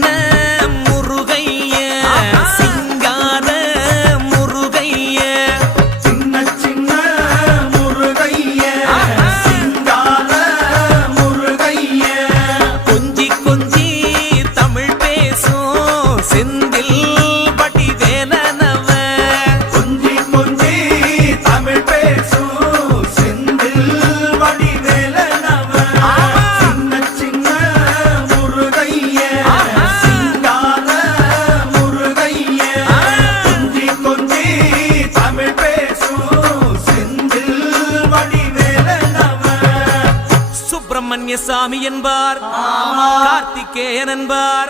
சின்ன முருகைய சிங்கார முருகைய சின்ன சின்ன முருகைய சிங்கார முருகைய கொஞ்சி கொஞ்சி தமிழ் பேசும் செந்தில் வடிவேலனவ கொஞ்சி கொஞ்சி தமிழ் பேசும் செந்தில் வடிவேலனவ சின்ன சின்ன முருகைய சிங்கார முருகைய கொஞ்சி கொஞ்சி தமிழ் பேசும் செந்தில் வடிவேலனவ சுப்பிரமணிய சாமி என்பார் கார்த்திகேயன் என்பார்